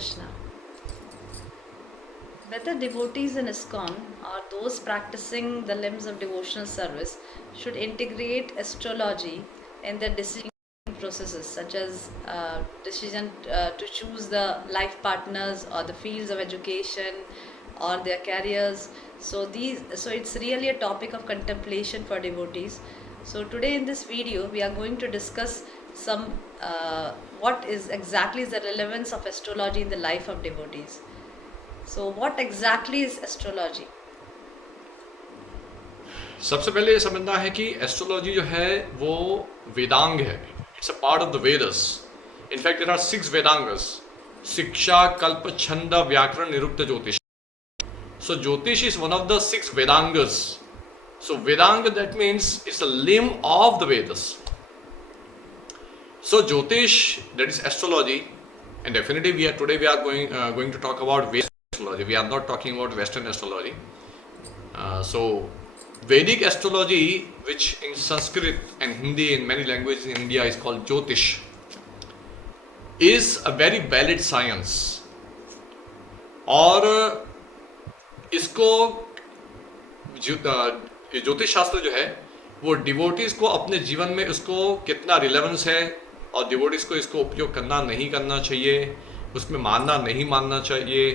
Krishna. Whether devotees in ISKCON or those practicing the limbs of devotional service should integrate astrology in their decision processes, such as decision to choose the life partners or the fields of education or their careers. So it's really a topic of contemplation for devotees. So today in this video we are going to discuss some what is exactly the relevance of astrology in the life of devotees. So what exactly is astrology? सबसे पहले ये समझना है कि astrology जो है वो वेदांग है. It's a part of the Vedas. In fact there are 6 Vedangas: Shiksha, Kalpa, छंद, व्याकरण, निरुक्त, ज्योतिष. So Jyotish is one of the 6 Vedangas. So Vedanga, that means it's a limb of the Vedas. So Jyotish, that is astrology, and definitely today we are going to talk about Vedic astrology. We are not talking about Western astrology. So Vedic astrology, which in Sanskrit and Hindi in many languages in India is called Jyotish, is a very valid science. और इसको ज्योतिष शास्त्र जो है वो devotees को अपने जीवन में उसको कितना रिलेवेंस है और डिवोटीज को इसको उपयोग करना नहीं करना चाहिए, उसमें मानना नहीं मानना चाहिए,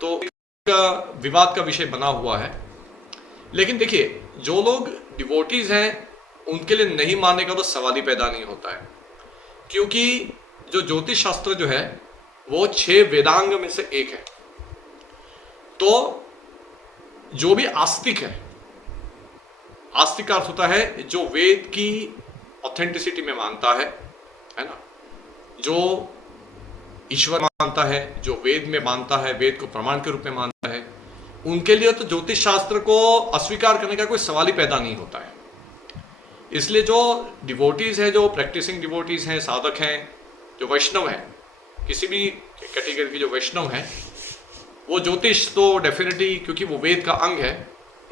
तो विवाद का विषय बना हुआ है. लेकिन देखिए, जो लोग डिवोटीज हैं उनके लिए नहीं मानने का तो सवाल ही पैदा नहीं होता है, क्योंकि जो ज्योतिष शास्त्र जो है वो 6 वेदांग में से एक है. तो जो भी आस्तिक है, आस्तिक का अर्थ होता है जो वेद की ऑथेंटिसिटी में मानता है ना, जो ईश्वर मानता है, जो वेद में मानता है, वेद को प्रमाण के रूप में मानता है, उनके लिए तो ज्योतिष शास्त्र को अस्वीकार करने का कोई सवाल ही पैदा नहीं होता है. इसलिए जो डिवोटीज हैं, जो प्रैक्टिसिंग डिवोटीज हैं, साधक हैं, जो वैष्णव हैं, किसी भी कैटेगरी के जो वैष्णव हैं, वो ज्योतिष तो डेफिनेटली, क्योंकि वो वेद का अंग है,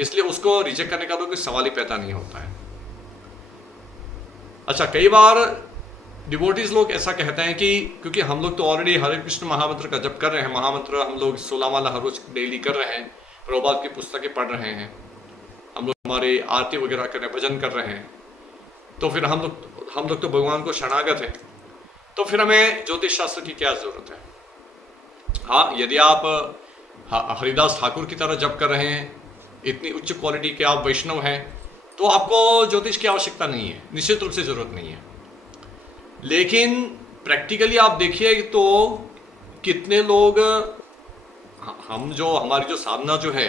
इसलिए उसको रिजेक्ट करने का तो कोई सवाल ही पैदा नहीं होता है. अच्छा, कई बार डिवोटीज लोग ऐसा कहते हैं कि क्योंकि हम लोग तो ऑलरेडी हरे कृष्ण महामंत्र का जप कर रहे हैं, महामंत्र हम लोग 16 वाला हर रोज डेली कर रहे हैं, प्रभुपाद की पुस्तकें पढ़ रहे हैं, हम लोग हमारे आरती वगैरह कर रहे हैं, भजन कर रहे हैं, तो फिर हम लोग तो भगवान को शरणागत है, तो फिर हमें ज्योतिष शास्त्र की क्या जरूरत है. हाँ, यदि आप हरिदास ठाकुर की तरह जप कर रहे हैं, इतनी उच्च क्वालिटी के आप वैष्णव हैं, तो आपको ज्योतिष की आवश्यकता नहीं है, निश्चित रूप से जरूरत नहीं है. लेकिन प्रैक्टिकली आप देखिए तो कितने लोग, हमारी जो साधना जो है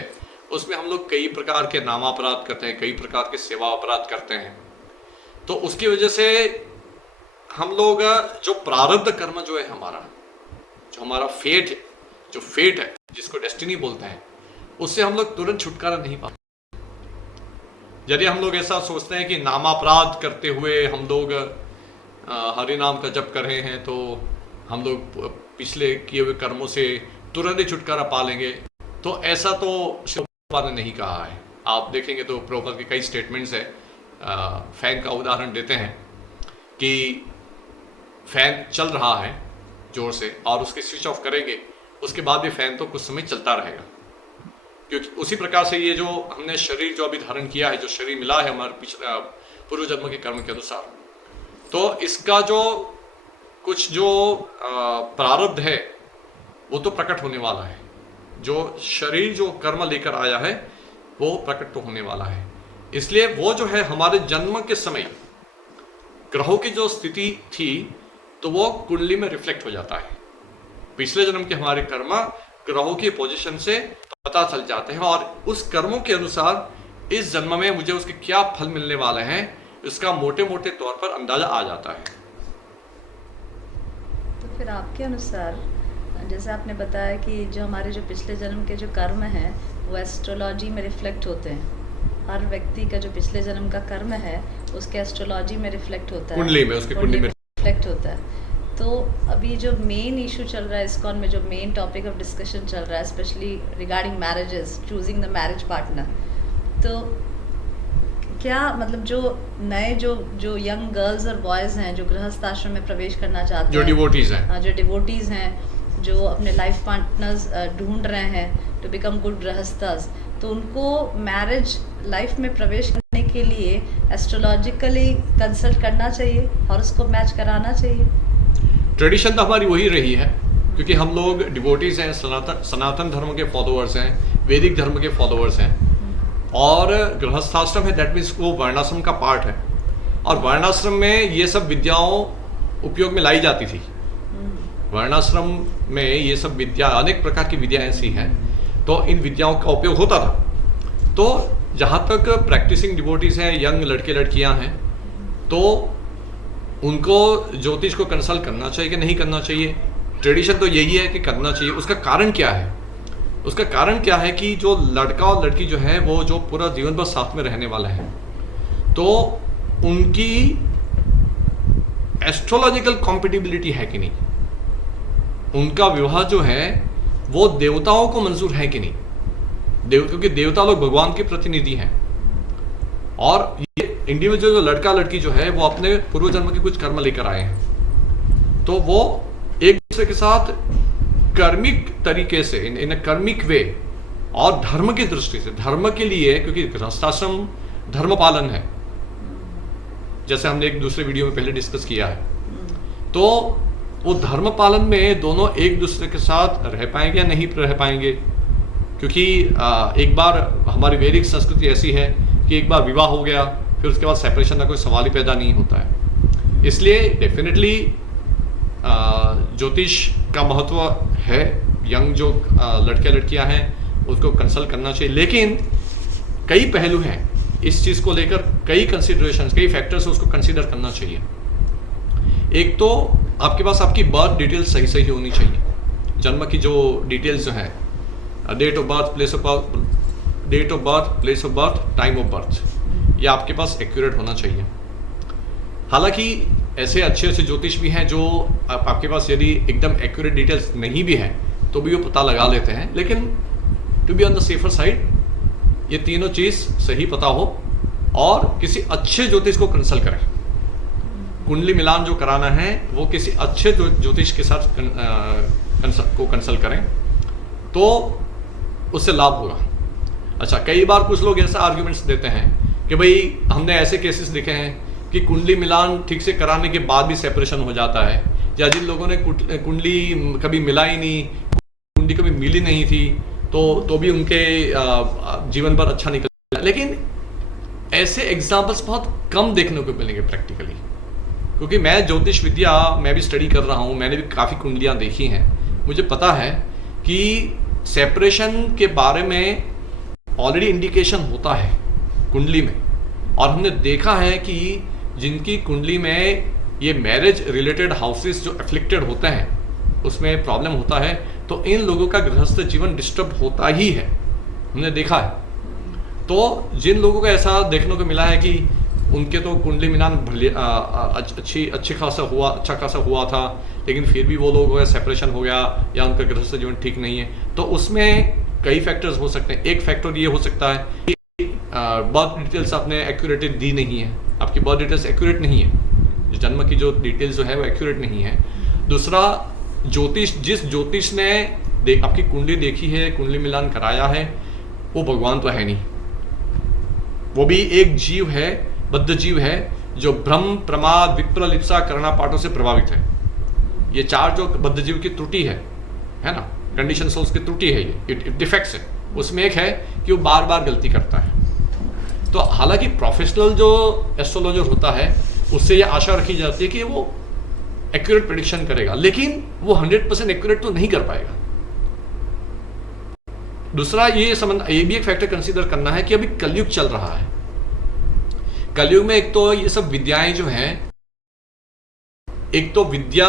उसमें हम लोग कई प्रकार के नामापराध करते हैं, कई प्रकार के सेवा अपराध करते हैं. तो उसकी वजह से हम लोग जो प्रारब्ध कर्म जो है हमारा, जो हमारा फेट है, जिसको डेस्टिनी बोलते हैं, उससे हम लोग तुरंत छुटकारा नहीं पाते. यदि हम लोग ऐसा सोचते हैं कि नामापराध करते हुए हम लोग हरि नाम का जप कर रहे हैं तो हम लोग पिछले किए हुए कर्मों से तुरंत ही छुटकारा पा लेंगे, तो ऐसा तो प्रभुपाद ने नहीं कहा है. आप देखेंगे तो प्रभुपाद के कई स्टेटमेंट्स है. फैन का उदाहरण देते हैं कि फैन चल रहा है जोर से और उसके स्विच ऑफ करेंगे, उसके बाद भी फैन तो कुछ समय चलता रहेगा, क्योंकि उसी प्रकार से ये जो हमने शरीर जो अभी धारण किया है, जो शरीर मिला है हमारे पिछले पूर्व जन्म के कर्म के अनुसार, तो इसका जो कुछ जो प्रारब्ध है वो तो प्रकट होने वाला है. जो शरीर जो कर्म लेकर आया है वो प्रकट तो होने वाला है. इसलिए वो जो है हमारे जन्म के समय ग्रहों की जो स्थिति थी तो वो कुंडली में रिफ्लेक्ट हो जाता है. पिछले जन्म के हमारे कर्म ग्रहों की पोजीशन से पता चल जाते हैं और उस कर्मों के अनुसार इस जन्म में मुझे उसके क्या फल मिलने वाले हैं, इसका मोटे मोटे तौर पर अंदाजा आ जाता है. तो फिर आपके अनुसार, जैसे आपने बताया कि जो हमारे जो पिछले जन्म के जो कर्म हैं वो एस्ट्रोलॉजी में रिफ्लेक्ट होते हैं, हर व्यक्ति का जो पिछले जन्म का कर्म है उसके एस्ट्रोलॉजी में रिफ्लेक्ट होता है, कुंडली में, उसकी कुंडली में रिफ्लेक्ट होता है. तो अभी जो मेन इशू चल रहा है ISKCON में, जो मेन टॉपिक ऑफ डिस्कशन चल रहा है, specially regarding marriages, choosing the marriage partner, तो क्या मतलब जो नए जो यंग गर्ल्स और बॉयज हैं जो गृहस्थ आश्रम में प्रवेश करना चाहते हैं, जो डिवोटीज हैं, जो डिवोटीज हैं, जो अपने लाइफ पार्टनर्स ढूंढ रहे हैं टू बिकम गुड गृहस्थस, तो उनको मैरिज लाइफ में प्रवेश करने के लिए एस्ट्रोलॉजिकली कंसल्ट करना चाहिए और उसको मैच कराना चाहिए। ट्रेडिशन तो हमारी वही रही है, क्योंकि हम लोग डिवोटीज हैं, सनातन धर्म के फॉलोअर्स हैं, वैदिक धर्म के फॉलोअर्स हैं, और गृहस्थाश्रम है, दैट मीन्स वो वर्णाश्रम का पार्ट है, और वर्णाश्रम में ये सब विद्याओं उपयोग में लाई जाती थी। वर्णाश्रम में ये सब विद्या, अनेक प्रकार की विद्या ऐसी हैं, तो इन विद्याओं का उपयोग होता था। तो जहाँ तक प्रैक्टिसिंग डिवोटीज हैं, यंग लड़के लड़कियाँ हैं, तो उनको ज्योतिष को कंसल्ट करना चाहिए कि नहीं करना चाहिए? ट्रेडिशन तो यही है कि करना चाहिए। उसका कारण क्या है? उसका कारण क्या है कि जो लड़का और लड़की जो है वो जो पूरा जीवन भर साथ में रहने वाला है, तो उनकी एस्ट्रोलॉजिकल कॉम्पेटिबिलिटी है कि नहीं, उनका विवाह जो है वो देवताओं को मंजूर है कि नहीं। क्योंकि देवता लोग भगवान के प्रतिनिधि हैं, और ये इंडिविजुअल जो लड़का लड़की जो है वो अपने पूर्व जन्म के कुछ कर्म लेकर आए हैं, तो वो एक दूसरे के साथ कर्मिक तरीके से, इन अ कर्मिक वे, और धर्म की दृष्टि से, धर्म के लिए, क्योंकि गृहस्थाश्रम धर्म पालन है, जैसे हमने एक दूसरे वीडियो में पहले डिस्कस किया है, तो वो धर्म पालन में दोनों एक दूसरे के साथ रह पाएंगे या नहीं रह पाएंगे। क्योंकि एक बार हमारी वैदिक संस्कृति ऐसी है कि एक बार विवाह हो गया, फिर उसके बाद सेपरेशन का कोई सवाल ही पैदा नहीं होता है। इसलिए डेफिनेटली ज्योतिष का महत्व है, यंग जो लड़के लड़कियां हैं उसको कंसल्ट करना चाहिए, लेकिन कई पहलू हैं इस चीज़ को लेकर, कई कंसिडरेशंस, कई फैक्टर्स उसको कंसीडर करना चाहिए। एक तो आपके पास आपकी बर्थ डिटेल्स सही सही होनी चाहिए, जन्म की जो डिटेल्स जो है, date of birth, place of birth, time of birth, ये आपके पास एक्यूरेट होना चाहिए। हालांकि ऐसे अच्छे अच्छे ज्योतिष भी हैं जो आपके पास यदि एकदम एक्यूरेट डिटेल्स नहीं भी हैं तो भी वो पता लगा लेते हैं, लेकिन to be on the safer side ये तीनों चीज़ सही पता हो, और किसी अच्छे ज्योतिष को कंसल्ट करें। कुंडली मिलान जो कराना है वो किसी अच्छे ज्योतिष के साथ कंसल्ट करें, तो उससे लाभ होगा। अच्छा, कई बार कुछ लोग ऐसा आर्ग्यूमेंट्स देते हैं कि भाई हमने ऐसे केसेस देखे हैं कि कुंडली मिलान ठीक से कराने के बाद भी सेपरेशन हो जाता है, या जिन लोगों ने कुंडली कभी मिला ही नहीं, कुंडली कभी मिली नहीं थी, तो भी उनके जीवन पर अच्छा निकला। लेकिन ऐसे एग्जाम्पल्स बहुत कम देखने को मिलेंगे प्रैक्टिकली, क्योंकि मैं ज्योतिष विद्या मैं भी स्टडी कर रहा हूँ, मैंने भी काफ़ी कुंडलियाँ देखी हैं, मुझे पता है कि सेपरेशन के बारे में ऑलरेडी इंडिकेशन होता है कुंडली में, और हमने देखा है कि जिनकी कुंडली में ये मैरिज रिलेटेड हाउसेस जो अफ्लिक्टेड होते हैं उसमें प्रॉब्लम होता है, तो इन लोगों का गृहस्थ जीवन डिस्टर्ब होता ही है, हमने देखा है। तो जिन लोगों को ऐसा देखने को मिला है कि उनके तो कुंडली मिलान अच्छा खासा हुआ था, लेकिन फिर भी वो लोग सेपरेशन हो गया या उनका गृहस्थ जीवन ठीक नहीं है, तो उसमें कई फैक्टर्स हो सकते हैं। एक फैक्टर ये हो सकता है कि बर्थ डिटेल्स आपने एक्यूरेट दी नहीं है, आपकी बर्थ डिटेल्स एक्यूरेट नहीं है, जो जन्म की जो डिटेल्स जो है वो एक्यूरेट नहीं है। दूसरा, जिस ज्योतिष ने आपकी कुंडली देखी है, कुंडली मिलान कराया है, वो भगवान तो है नहीं, वो भी एक जीव है, बद्ध जीव है, जो भ्रम, प्रमाद, विप्रलिप्सा, करना पाठों से प्रभावित है। ये चार जो बद्ध जीव की त्रुटि है ना, कंडीशन सोल्स की त्रुटि है, ये डिफेक्ट्स है। उसमें एक है कि वो बार बार गलती करता है। तो हालांकि प्रोफेशनल जो एस्ट्रोलॉजर होता है उससे ये आशा रखी जाती है कि वो एक्यूरेट प्रेडिक्शन करेगा, लेकिन वो 100% एक्यूरेट तो नहीं कर पाएगा। दूसरा ये भी एक फैक्टर कंसीडर करना है कि अभी कलयुग चल रहा है। कलयुग में एक तो ये सब विद्याएं जो हैं, एक तो विद्या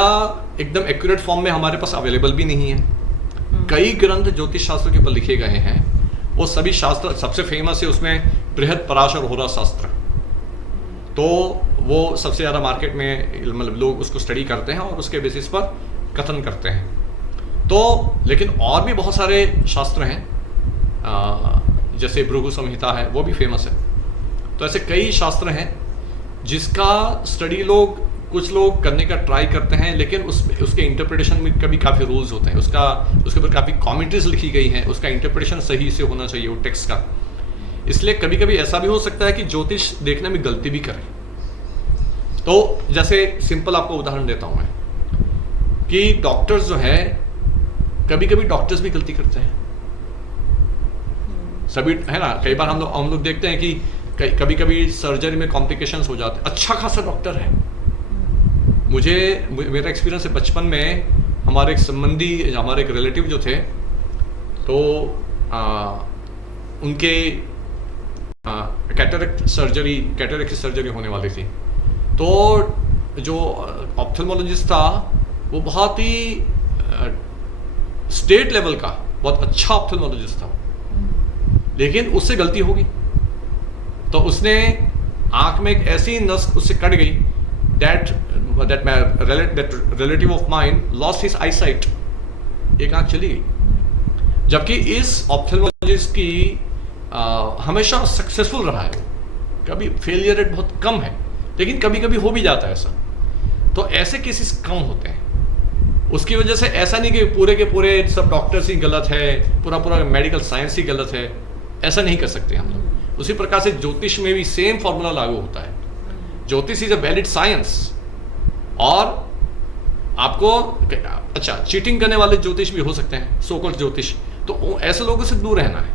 एकदम एक्यूरेट फॉर्म में हमारे पास अवेलेबल भी नहीं है। कई ग्रंथ ज्योतिष शास्त्र के ऊपर लिखे गए हैं, वो सभी शास्त्र, सबसे फेमस है उसमें बृहद पराशर होरा शास्त्र, तो वो सबसे ज़्यादा मार्केट में मतलब लोग उसको स्टडी करते हैं और उसके बेसिस पर कथन करते हैं। तो लेकिन और भी बहुत सारे शास्त्र हैं, जैसे भृगु संहिता है, वो भी फेमस है। तो ऐसे कई शास्त्र हैं जिसका स्टडी लोग कुछ लोग करने का ट्राई करते हैं, लेकिन उसके इंटरप्रिटेशन में कभी काफ़ी रूल्स होते हैं, उसके ऊपर काफ़ी कमेंट्रीज लिखी गई हैं, उसका इंटरप्रिटेशन सही से होना चाहिए वो टेक्स्ट का। इसलिए कभी कभी ऐसा भी हो सकता है कि ज्योतिष देखने में गलती भी करें। तो जैसे सिंपल आपको उदाहरण देता हूं मैं कि डॉक्टर्स जो है, कभी कभी डॉक्टर्स भी गलती करते हैं, सभी है ना। कई बार हम लोग देखते हैं कि कभी कभी सर्जरी में कॉम्प्लिकेशंस हो जाते हैं। अच्छा खासा डॉक्टर है, मेरा एक्सपीरियंस है बचपन में, हमारे एक संबंधी, हमारे एक रिलेटिव जो थे, तो उनके कैटरेक्ट की सर्जरी होने वाली थी। तो जो ऑप्थेल्मोलॉजिस्ट था वो बहुत ही स्टेट लेवल का बहुत अच्छा ऑप्थेल्मोलॉजिस्ट था, लेकिन उससे गलती हो गई। तो उसने आंख में एक ऐसी नस उससे कट गई that relative of mine lost his eyesight, एक आंख चली गई। जबकि इस ऑप्थेल्मोलॉजिस्ट की हमेशा सक्सेसफुल रहा है, कभी फेलियर रेट बहुत कम है, लेकिन कभी कभी हो भी जाता है ऐसा। तो ऐसे केसेस कम होते हैं। उसकी वजह से ऐसा नहीं कि पूरे के पूरे सब डॉक्टर्स ही गलत है, पूरा मेडिकल साइंस ही गलत है, ऐसा नहीं कर सकते हम लोग। उसी प्रकार से ज्योतिष में भी सेम फॉर्मूला लागू होता है। ज्योतिष इज अ वैलिड साइंस, और आपको अच्छा चीटिंग करने वाले ज्योतिष भी हो सकते हैं, सो कॉल्ड ज्योतिष, तो ऐसे लोगों से दूर रहना है।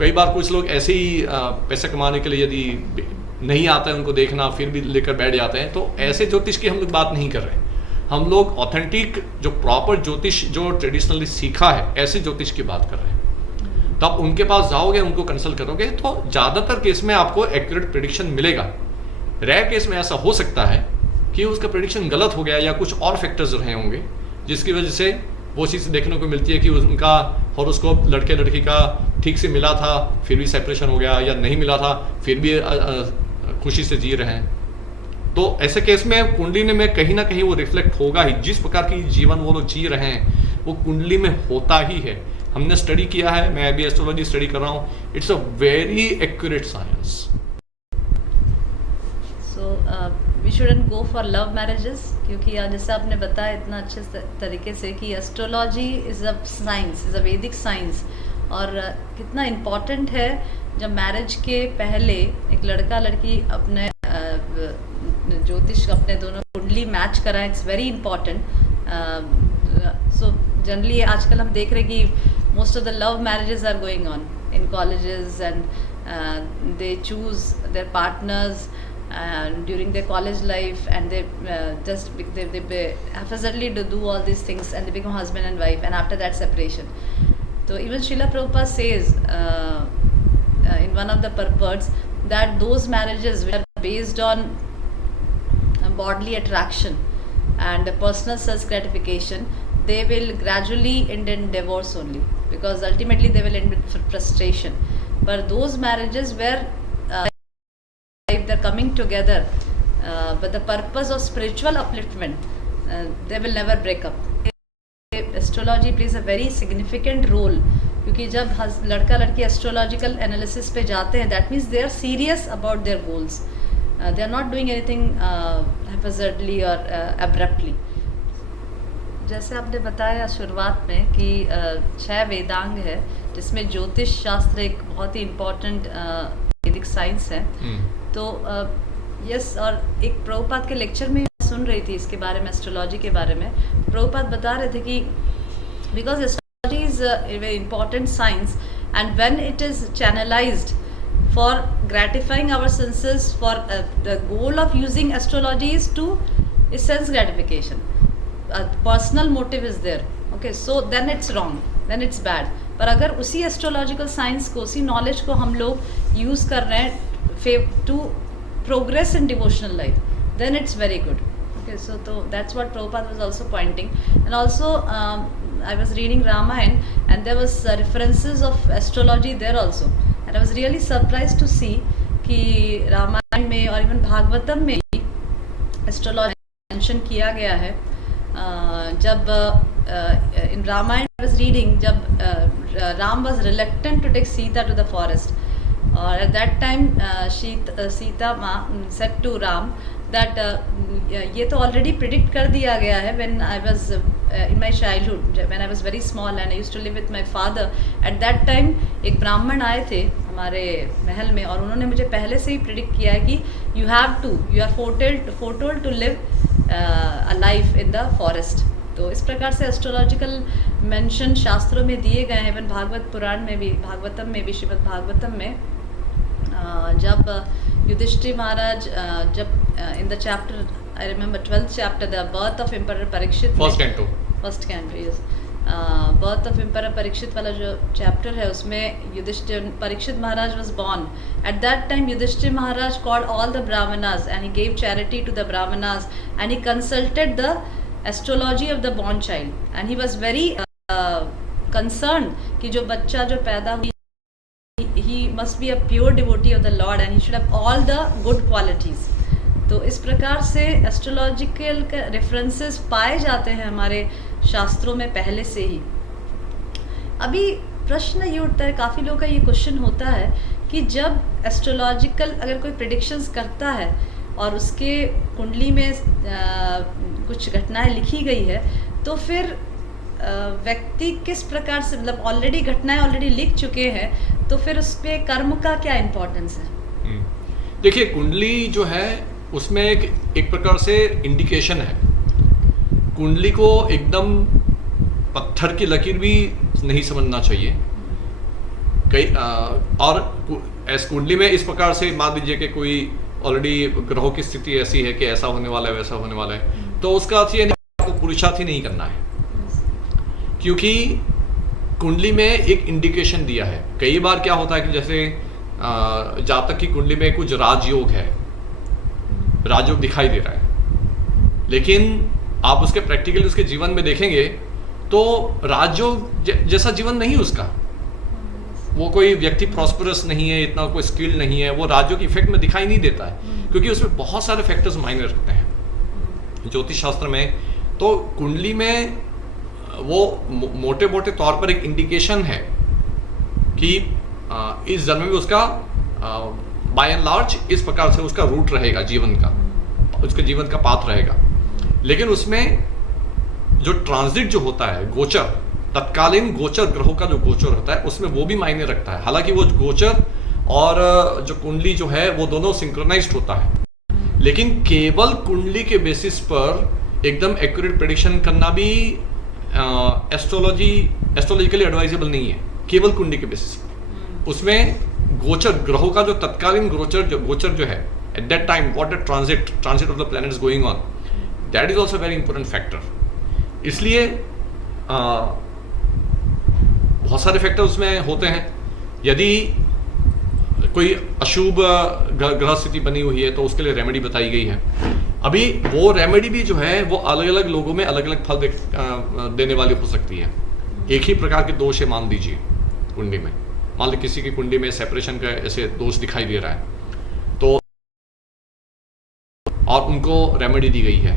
कई बार कुछ लोग ऐसे ही पैसे कमाने के लिए यदि नहीं आता है उनको देखना, फिर भी लेकर बैठ जाते हैं, तो ऐसे ज्योतिष की हम लोग बात नहीं कर रहे। हम लोग ऑथेंटिक जो प्रॉपर ज्योतिष जो ट्रेडिशनली सीखा है, ऐसे ज्योतिष की बात कर रहे हैं। तो आप उनके पास जाओगे, उनको कंसल्ट करोगे, तो ज़्यादातर केस में आपको एक्यूरेट प्रेडिक्शन मिलेगा। रेयर केस में ऐसा हो सकता है कि उसका प्रेडिक्शन गलत हो गया या कुछ और फैक्टर्स रहे होंगे, जिसकी वजह से वो चीज़ देखने को मिलती है कि उनका हॉरोस्कोप लड़के लड़की का ठीक से मिला था, फिर भी सेपरेशन हो गया, या नहीं मिला था फिर भी खुशी से जी रहे हैं। तो ऐसे केस में कुंडली में कहीं ना कहीं वो रिफ्लेक्ट होगा ही। जिस प्रकार की जीवन वो लोग जी रहे हैं वो कुंडली में होता ही है। हमने स्टडी किया है, मैं अभी एस्ट्रोलॉजी स्टडी कर रहा हूँ, it's a very accurate science. We shouldn't go for love marriages, क्योंकि जैसे आपने बताया इतना अच्छे तरीके से कि astrology is a science, is a Vedic science, और कितना इम्पॉर्टेंट है जब मैरिज के पहले एक लड़का लड़की अपने ज्योतिष अपने दोनों कुंडली मैच कराएं। It's very important. So generally आजकल हम देख रहे हैं कि most of the love marriages are going on in colleges, and they choose their partners during their college life, and they they haphazardly do all these things, and they become husband and wife, and after that separation. So even Srila Prabhupada says in one of the purports that those marriages which are based on bodily attraction and personal self gratification, they will gradually end in divorce only, because ultimately they will end with frustration. But those marriages where if they're coming together with the purpose of spiritual upliftment, they will never break up. Astrology plays a very significant role, क्योंकि जब लड़का लड़की astrological analysis पे जाते हैं, that means they are serious about their goals, they are not doing anything haphazardly और abruptly. जैसे आपने बताया शुरुआत में कि 6 वेदांग है, जिसमें ज्योतिष शास्त्र एक बहुत ही इम्पोर्टेंट वैदिक साइंस है। तो यस, और एक प्रभुपाद के लेक्चर में सुन रही थी इसके बारे में, एस्ट्रोलॉजी के बारे में। प्रभुपाद बता रहे थे कि because astrology is a very important science, and when it is channelized for gratifying our senses, for the goal of using astrology is to sense gratification, personal motive is there, okay, so then it's wrong, then it's bad. पर अगर उसी astrological science को, उसी knowledge को हम लोग use कर रहे हैं to progress in devotional life, then it's very good. Okay, so that's what Prabhupada was also pointing. And also I was reading Ramayana, and there was references of astrology there also, and I was really surprised to see कि रामायण में और even Bhagavatam में astrology mention किया गया है। जब in Ramayana I was reading, जब Ram was reluctant to take Sita to the forest, or at that time Sita Ma said to Ram that ये तो ऑलरेडी प्रिडिक्ट कर दिया गया है. When I was in my childhood, when I was very small and I used to live with my father, at that time एक ब्राह्मण आए थे हमारे महल में और उन्होंने मुझे पहले से ही प्रिडिक्ट किया है कि you are foretold to live a life in the forest. तो इस प्रकार से एस्ट्रोलॉजिकल मेंशन शास्त्रों में दिए गए हैं. इवन भागवत पुराण में भी, भागवतम में भी, श्रीमद् भागवतम में जब युधिष्ठिर महाराज जब in the chapter, I remember 12th chapter, the birth of emperor Parikshit, first canto yes, birth of emperor Parikshit वाला जो चैप्टर है उसमें Yudhishthir Parikshit Maharaj was born. At that time Yudhishthir Maharaj called all the brahmanas and he gave charity to the brahmanas and he consulted the astrology of the born child and he was very concern कि जो बच्चा जो पैदा हुई, he must be a pure devotee of the Lord and he should have all the good qualities. तो इस प्रकार से एस्ट्रोलॉजिकल रेफरेंसेस पाए जाते हैं हमारे शास्त्रों में पहले से ही. अभी प्रश्न ये उठता है, काफ़ी लोगों का ये क्वेश्चन होता है कि जब एस्ट्रोलॉजिकल अगर कोई प्रेडिक्शंस करता है और उसके कुंडली में कुछ घटनाएं लिखी गई है तो फिर व्यक्ति किस प्रकार से, मतलब ऑलरेडी घटनाएं ऑलरेडी लिख चुके हैं तो फिर उस पे कर्म का क्या इम्पोर्टेंस है? देखिए, कुंडली जो है उसमें एक प्रकार से इंडिकेशन है. कुंडली को एकदम पत्थर की लकीर भी नहीं समझना चाहिए. और इस कुंडली में इस प्रकार से मान लीजिए कि कोई ऑलरेडी ग्रहों की स्थिति ऐसी है कि ऐसा होने वाला है, वैसा होने वाला है, तो उसका अर्थ ये नहीं आपको पुरुषार्थ ही नहीं करना है, क्योंकि कुंडली में एक इंडिकेशन दिया है. कई बार क्या होता है कि जैसे जातक की कुंडली में कुछ राजयोग है, राजयोग दिखाई दे रहा है, लेकिन आप उसके प्रैक्टिकली उसके जीवन में देखेंगे तो राजयोग जैसा जीवन नहीं उसका. वो कोई व्यक्ति प्रॉस्परस नहीं है, इतना कोई स्किल नहीं है, वो राजयोग इफेक्ट में दिखाई नहीं देता है, क्योंकि उसमें बहुत सारे फैक्टर्स मायने रखते हैं ज्योतिष शास्त्र में. तो कुंडली में वो मोटे मोटे तौर पर एक इंडिकेशन है कि इस जन्म में उसका बाय एंड लार्ज इस प्रकार से उसका रूट रहेगा जीवन का, उसके जीवन का पाथ रहेगा. लेकिन उसमें जो ट्रांजिट जो होता है, गोचर, तत्कालीन गोचर, ग्रहों का जो गोचर होता है उसमें वो भी मायने रखता है. हालांकि वो गोचर और जो कुंडली जो है वो दोनों सिंक्रोनाइज्ड होता है, लेकिन केवल कुंडली के बेसिस पर एकदम एक्यूरेट प्रेडिक्शन करना भी एस्ट्रोलॉजिकली एडवाइजेबल नहीं है. केवल कुंडली के बेसिस पर उसमें गोचर, ग्रहों का जो तत्कालीन गोचर जो है eight that time, what the transit of the planets going on, that is also very important factor. इसलिए बहुत सारे फैक्टर उसमें होते हैं. यदि कोई अशुभ ग्रह स्थिति बनी हुई है तो उसके लिए रेमेडी बताई गई है. अभी वो रेमेडी भी जो है वो अलग अलग लोगों में अलग अलग फल देने वाली हो सकती है. एक ही प्रकार के दोष है, मान लीजिए कुंडली में, मान लीजिए किसी की कुंडली में सेपरेशन का ऐसे दोष दिखाई दे रहा है तो और उनको रेमेडी दी गई है,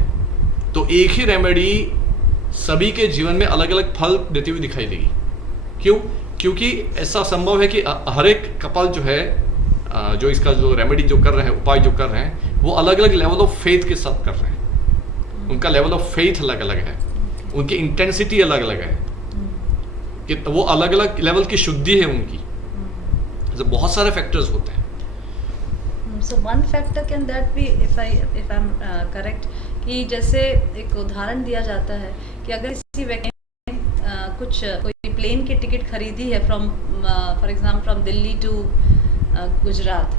तो एक ही रेमेडी सभी के जीवन में अलग अलग फल देती हुई दिखाई देगी. क्यों? क्योंकि ऐसा संभव है कि हर एक कपल जो है जो इसका जो रेमेडी जो कर रहे हैं, उपाय जो कर रहे हैं, वो अलग अलग लेवल ऑफ फेथ के साथ कर रहे हैं. उनका लेवल ऑफ फेथ अलग अलग है, उनकी इंटेंसिटी अलग अलग है, कि वो अलग अलग लेवल की शुद्धि है उनकी. तो बहुत सारे फैक्टर्स होते हैं. So one factor can that be, if I'm correct, कि जैसे एक उदाहरण दिया जाता है कि अगर किसी व्यक्ति ने कोई प्लेन की टिकट खरीदी है from for example from Delhi to Gujarat,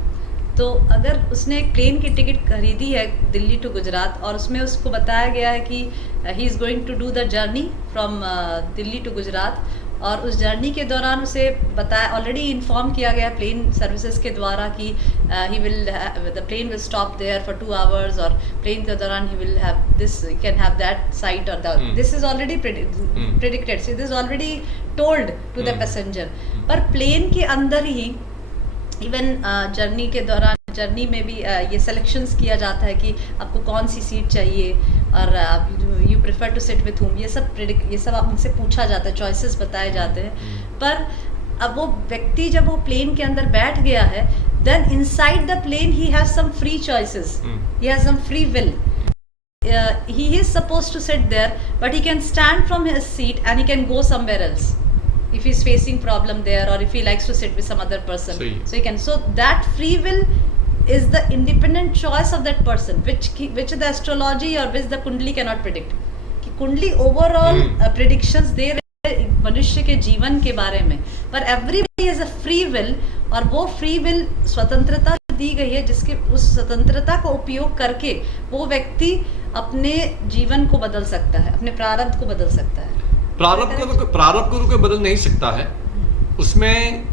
तो अगर उसने एक प्लेन की टिकट खरीदी है दिल्ली टू गुजरात और उसमें उसको बताया गया है कि he is going to do the journey from Delhi to Gujarat, और उस जर्नी के दौरान उसे बताया, ऑलरेडी इन्फॉर्म किया गया प्लेन सर्विसेज के द्वारा कि he will the plane will stop there for 2 hours, और प्लेन के दौरान he will have this, can have that site और that, this is already predicted, so this is already told to the passenger. पर plane के अंदर ही even journey के दौरान, journey में भी ये सिलेक्शंस किया जाता है कि आपको कौन सी सीट चाहिए और you prefer to sit with whom, ये सब आप उनसे पूछा जाता है, चॉइसेस बताए जाते हैं. पर अब वो व्यक्ति जब वो प्लेन के अंदर बैठ गया है, then inside the plane he has some free choices. He has some free will. He is supposed to sit there, but he can stand from his seat and he can go somewhere else if he's facing problem there, or if he likes to sit with some other person. So he can. So that free will is the independent choice of that person, which the astrology or which the कुंडली cannot predict. कि कुंडली overall predictions दे रहे हैं मनुष्य के जीवन के बारे में, पर everybody has a free will, और वो free will स्वतंत्रता दी गई है, जिसके उस स्वतंत्रता का उपयोग करके वो व्यक्ति अपने जीवन को बदल सकता है, अपने प्रारब्ध को बदल सकता है। प्रारब्ध को तो बदल नहीं सकता है। उसमें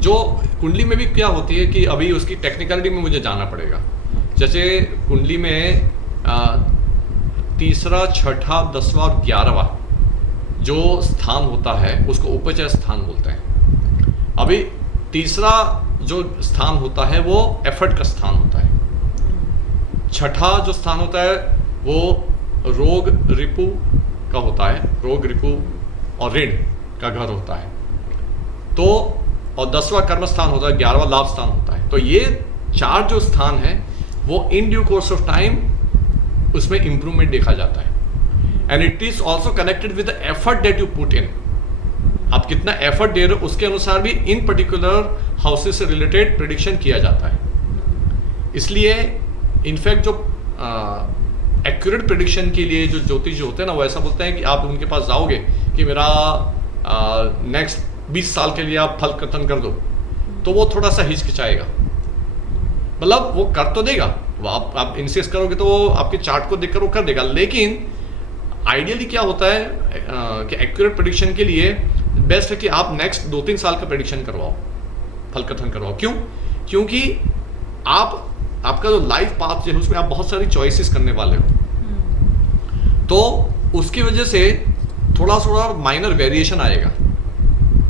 जो कुंडली में भी क्या होती है कि अभी उसकी टेक्निकलिटी में मुझे जाना पड़ेगा। जैसे कुंडली में तीसरा, छठा, 10वां और 11वां जो स्थान होता है उसको उपचय स्थान बोलते हैं। अभी तीसरा जो स्थान होता है वो एफर्ट का स्थान होता है। छठा जो स्थान होता है वो रोग रिपु का होता है, रोग रिपु और ऋण का घर होता है। तो और 10वां कर्म स्थान होता है, 11वां लाभ स्थान होता है। तो ये 4 जो स्थान है वो in due course of time उसमें इंप्रूवमेंट देखा जाता है। And it is also connected with the effort that you put in. आप कितना एफर्ट दे रहे हो उसके अनुसार भी इन पर्टिकुलर हाउसेस से रिलेटेड प्रेडिक्शन किया जाता है। इसलिए इनफैक्ट जो एक्यूरेट प्रेडिक्शन के लिए जो ज्योतिष होते हैं ना, वो ऐसा बोलते हैं कि आप उनके पास जाओगे कि मेरा नेक्स्ट 20 साल के लिए आप फल कथन कर दो, तो वो थोड़ा सा हिचकिचाएगा। मतलब वो कर तो देगा, वो आप इंसिस्ट करोगे तो वो आपके चार्ट को देखकर वो कर देगा। लेकिन आइडियली क्या होता है कि एक्यूरेट प्रेडिक्शन के लिए बेस्ट है कि आप नेक्स्ट 2-3 साल का प्रेडिक्शन करवाओ, फल कथन करवाओ। क्यों? क्योंकि आपका जो लाइफ पाथ है उसमें आप बहुत सारी चॉइसेस करने वाले हो, तो उसकी वजह से थोड़ा थोड़ा माइनर वेरिएशन आएगा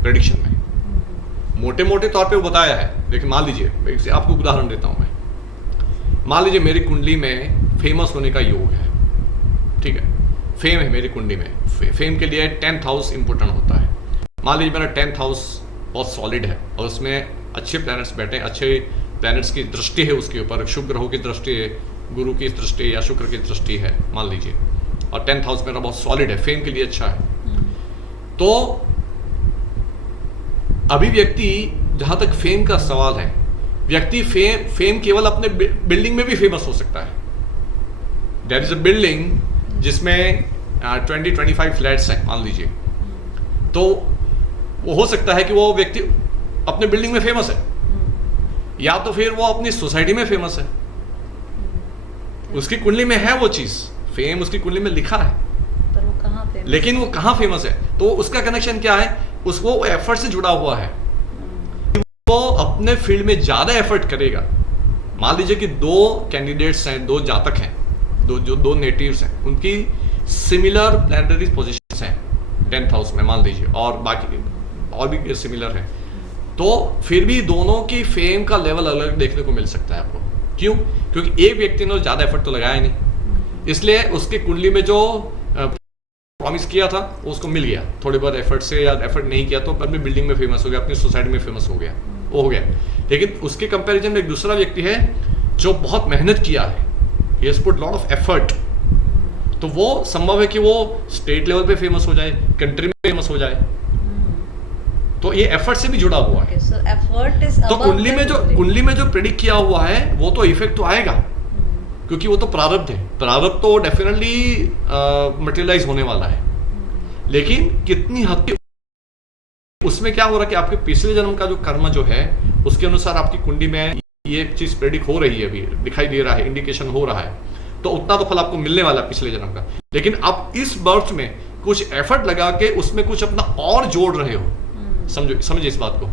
प्रेडिक्शन में। मोटे मोटे तौर पे वो बताया है, लेकिन मान लीजिए आपको उदाहरण देता हूं मैं। मान लीजिए मेरी कुंडली में फेमस होने का योग है, ठीक है, फेम है मेरी कुंडली में। फेम के लिए 10th हाउस इंपॉर्टेंट होता है। मान लीजिए मेरा 10th हाउस बहुत सॉलिड है और उसमें अच्छे प्लैनेट्स बैठे हैं, अच्छे प्लैनेट्स की दृष्टि है उसके ऊपर, शुभ ग्रहों की दृष्टि है, गुरु की दृष्टि या शुक्र की दृष्टि है मान लीजिए, और 10th हाउस मेरा बहुत सॉलिड है, फेम के लिए अच्छा है। तो अभी व्यक्ति, जहां तक फेम का सवाल है, व्यक्ति फेम केवल अपने बिल्डिंग में भी फेमस हो सकता है। देयर इज अ बिल्डिंग जिसमें 20-25 फ्लैट्स हैं मान लीजिए, तो वो हो सकता है कि वो व्यक्ति अपने बिल्डिंग में फेमस है, या तो फिर वो अपनी सोसाइटी में फेमस है, उसकी कुंडली में है वो चीज, फेम उसकी कुंडली में लिखा है, पर वो कहाँ फेमस, लेकिन वो कहाँ फेमस है। तो उसका कनेक्शन क्या है, उसको एफर्ट से जुड़ा हुआ है। वो अपने फील्ड में ज्यादा एफर्ट करेगा। मान लीजिए कि 2 कैंडिडेट्स हैं, 2 जातक हैं, दो नेटिव्स हैं, उनकी सिमिलर प्लैनेटरी पोजीशंस हैं 10th हाउस में मान लीजिए, और बाकी और भी सिमिलर है, तो फिर भी दोनों की फेम का लेवल अलग देखने को मिल सकता है आपको। क्यों? क्योंकि एक व्यक्ति ने ज्यादा एफर्ट तो लगाया नहीं, इसलिए उसके कुंडली में जो प्रॉमिस किया था वो उसको मिल गया थोड़ी बहुत एफर्ट से, या एफर्ट नहीं किया तो अपनी बिल्डिंग में फेमस हो गया, अपनी सोसाइटी में फेमस हो गया, वो हो गया। लेकिन उसके कंपैरिजन में एक दूसरा व्यक्ति है जो बहुत मेहनत किया है, he has put lot of effort, तो वो संभव है कि वो स्टेट लेवल पे फेमस हो जाए, कंट्री में फेमस हो जाए। तो ये एफर्ट से भी जुड़ा हुआ है। so effort is तो above कुंडली में जो प्रेडिक्ट किया हुआ है वो तो इफेक्ट तो आएगा, क्योंकि वो तो प्रारब्ध है, प्रारब्ध तो डेफिनेटली मटेरियलाइज होने वाला है। लेकिन कितनी हद तक उसमें क्या हो रहा है कि आपके पिछले जन्म का जो कर्म जो है उसके अनुसार आपकी कुंडली में ये चीज प्रेडिक्ट हो रही है, अभी दिखाई दे रहा है, इंडिकेशन हो रहा है, तो उतना तो फल आपको मिलने वाला है पिछले जन्म का। लेकिन आप इस बर्थ में कुछ एफर्ट लगा के उसमें कुछ अपना और जोड़ रहे हो, समझिए इस बात को।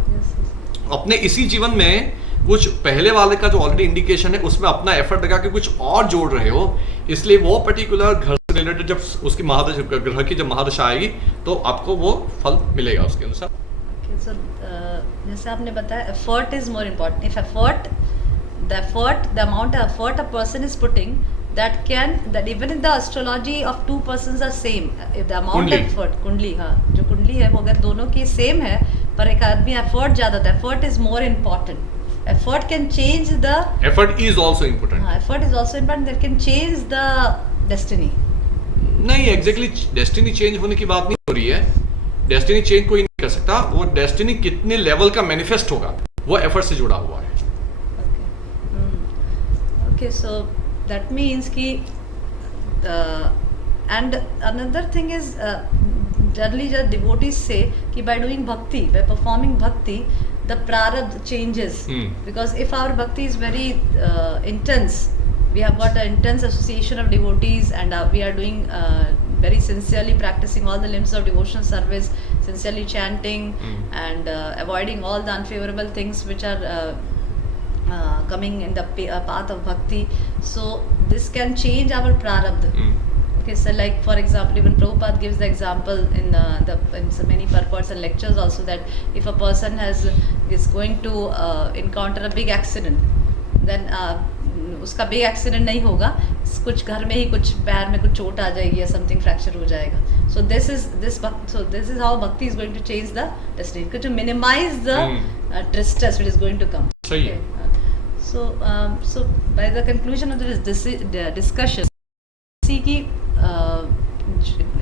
अपने इसी जीवन में कुछ पहले वाले का जो ऑलरेडी इंडिकेशन है उसमें अपना एफर्ट लगा के कुछ और जोड़ रहे हो, इसलिए वो पर्टिकुलर घर से रिलेटेड जब उसकी महादशा, ग्रह की जब महादशा आएगी तो आपको वो फल मिलेगा उसके अनुसार। So, जैसे आपने बताया effort is more important. If the amount of effort a person is putting, that even if the astrology of 2 persons are same, if the amount of effort, कुंडली, हाँ, जो कुंडली है वो अगर दोनों की सेम है, पर एक आदमी एफर्ट ज़्यादा था, effort is more important, effort can change the, effort is also important. हाँ effort is also important, that can change the destiny. नहीं, एग्जैक्टली डेस्टिनी चेंज होने की बात नहीं हो रही है। डेस्टिनी चेंज कोई नहीं कर सकता, वो डेस्टिनी कितने लेवल का मैनिफेस्ट होगा वो एफर्ट से जुड़ा हुआ है। Okay, so that means कि and another thing is generally the devotees say कि by doing bhakti, by performing bhakti, the prarabdha changes. Because if our bhakti is very intense, we have got an intense association of devotees, and we are doing very sincerely practicing all the limbs of devotional service, sincerely chanting and avoiding all the unfavorable things which are coming in the path of bhakti. So this can change our prarabdha. Okay, so like for example, even Prabhupada gives the example in so many purports and lectures also, that if a person is going to encounter a big accident, then उसका big accident नहीं होगा, कुछ घर में ही कुछ पैर में कुछ चोट आ जाएगी या समथिंग फ्रैक्चर हो जाएगा. So this is how bhakti is going to change the destiny, to minimize the distress which is going to come. सही है. So by the conclusion of this discussion, see कि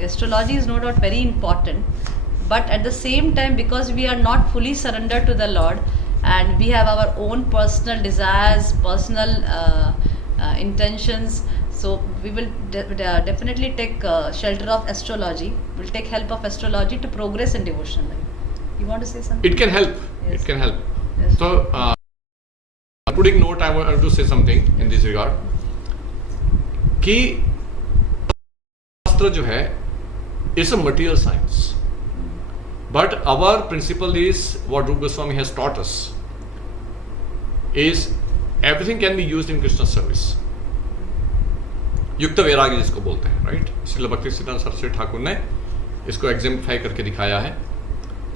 astrology is no doubt very important, but at the same time, because we are not fully surrendered to the Lord and we have our own personal desires, personal intentions, so we will definitely take shelter of astrology. We'll take help of astrology to progress in devotional life. You want to say something? It can help. Yes. It can help. Yes. So concluding note, I want to say something in this regard कि शास्त्र जो है is a material science, but our principle is what Rupa Goswami has taught us is everything can be used in Krishna's service. युक्त वैराग्य जिसको बोलते हैं, right. Srila भक्ति सिद्धांत सरस्वती ठाकुर ने इसको एग्जाम्प्लिफाई करके दिखाया है.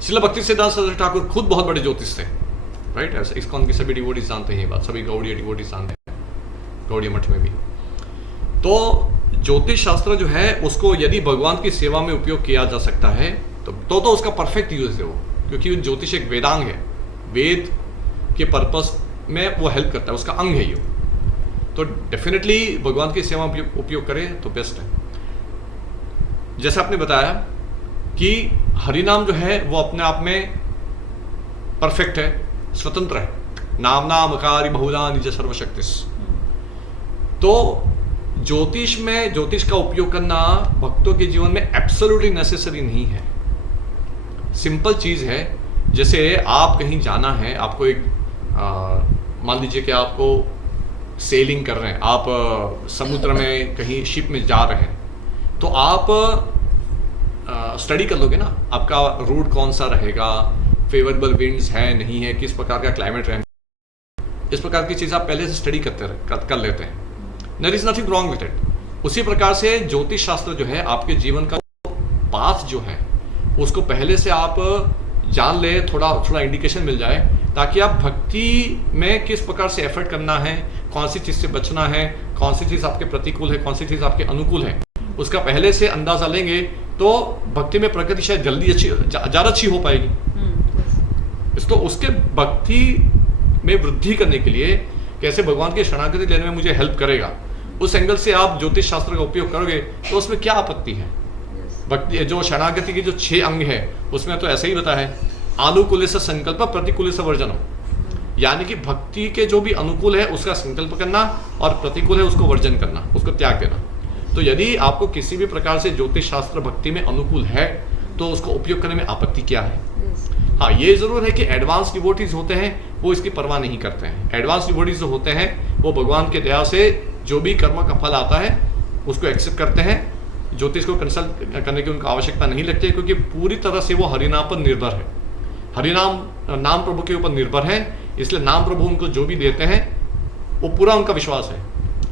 श्रील भक्ति सिद्धांत सरस्वती ठाकुर खुद बहुत बड़े ज्योतिष थे, राइट. ऐसे इस्कॉन की सभी डिवोटीज जानते हैं ये बात, सभी गौड़ीय डिवोटीज जानते हैं, गौड़ीय मठ में भी. तो ज्योतिष शास्त्र जो है उसको यदि भगवान की सेवा में उपयोग किया जा सकता है तो उसका परफेक्ट यूज है वो, क्योंकि ज्योतिष एक वेदांग है, वेद के पर्पस में वो हेल्प करता है, उसका अंग है ये. तो डेफिनेटली भगवान की सेवा में उपयोग करें तो बेस्ट है. जैसे आपने बताया कि हरिनाम जो है वो अपने आप में परफेक्ट है, स्वतंत्र है. नाम नाम अकारी बहुला निज सर्वशक्तिस. तो ज्योतिष का उपयोग करना भक्तों के जीवन में एब्सोल्युटली नेसेसरी नहीं है. सिंपल चीज है. जैसे आप कहीं जाना है, आपको एक मान लीजिए कि आपको सेलिंग कर रहे हैं, आप समुद्र में कहीं शिप में जा रहे हैं, तो आप स्टडी कर लोगे ना, आपका रूट कौन सा रहेगा, फेवरेबल विंड्स है नहीं है, किस प्रकार का क्लाइमेट रहेगा, इस प्रकार की चीज़ आप पहले से स्टडी कर लेते हैं. There is nothing wrong with it. उसी प्रकार से ज्योतिष शास्त्र जो है आपके जीवन का पाथ जो है उसको पहले से आप जान ले, थोड़ा इंडिकेशन मिल जाए, ताकि आप भक्ति में किस प्रकार से एफर्ट करना है, कौन सी चीज़ से बचना है, कौन सी चीज़ आपके प्रतिकूल है, कौन सी चीज़ आपके अनुकूल है, उसका पहले से अंदाजा लेंगे तो भक्ति में प्रगति शायद जल्दी ज़्यादा अच्छी हो पाएगी. तो उसके भक्ति में वृद्धि करने के लिए कैसे भगवान की शरणागति लेने में मुझे हेल्प करेगा, उस एंगल से आप ज्योतिष शास्त्र का उपयोग करोगे तो उसमें क्या आपत्ति है. भक्ति जो शरणागति के जो 6 अंग है उसमें तो ऐसे ही बताया है, अनुकूल से संकल्प, प्रतिकूल से वर्जनम. यानी कि भक्ति के जो भी अनुकूल है उसका संकल्प करना और प्रतिकूल है उसको वर्जन करना, उसको त्याग देना. तो यदि आपको किसी भी प्रकार से ज्योतिष शास्त्र भक्ति में अनुकूल है तो उसको उपयोग करने में आपत्ति क्या है. हाँ, ये जरूर है कि एडवांस डिवोटीज होते हैं वो इसकी परवाह नहीं करते हैं. एडवांस डिवोटीज जो होते हैं वो भगवान के दया से जो भी कर्म का फल आता है उसको एक्सेप्ट करते हैं. ज्योतिष को कंसल्ट करने की उनको आवश्यकता नहीं लगती है, क्योंकि पूरी तरह से वो हरिनाम पर निर्भर है, हरिनाम नाम प्रभु के ऊपर निर्भर है. इसलिए नाम प्रभु उनको जो भी देते हैं वो पूरा उनका विश्वास है.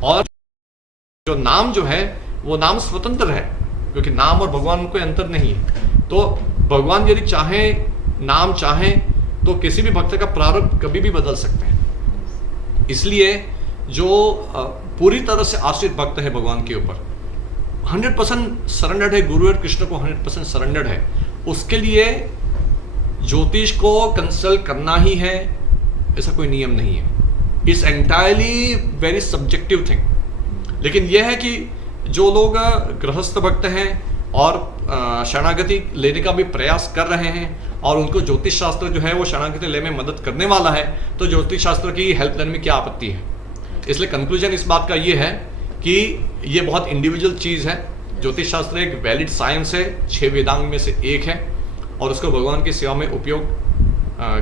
और जो नाम जो है वो नाम स्वतंत्र है, क्योंकि नाम और भगवान में कोई अंतर नहीं है. तो भगवान यदि चाहे, नाम चाहे तो किसी भी भक्त का प्रारब्ध कभी भी बदल सकते हैं. इसलिए जो पूरी तरह से आश्रित भक्त है भगवान के ऊपर, 100% सरेंडर्ड है, गुरु और कृष्ण को 100% सरेंडर्ड है, उसके लिए ज्योतिष को कंसल्ट करना ही है ऐसा कोई नियम नहीं है। It's entirely very subjective thing. लेकिन यह है कि जो लोग गृहस्थ भक्त हैं और शरणागति लेने का भी प्रयास कर रहे हैं और उनको ज्योतिष शास्त्र जो है वो शरणागति लेने में मदद करने वाला है, तो ज्योतिष शास्त्र की हेल्प लेने में क्या आपत्ति है। इसलिए कंक्लूजन इस बात का ये है कि ये बहुत इंडिविजुअल चीज़ है। ज्योतिष शास्त्र एक वैलिड साइंस है, 6 वेदांग में से एक है और उसको भगवान की सेवा में उपयोग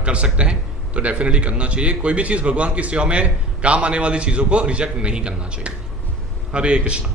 कर सकते हैं, तो डेफिनेटली करना चाहिए। कोई भी चीज़ भगवान की सेवा में काम आने वाली चीज़ों को रिजेक्ट नहीं करना चाहिए। हरे कृष्णा।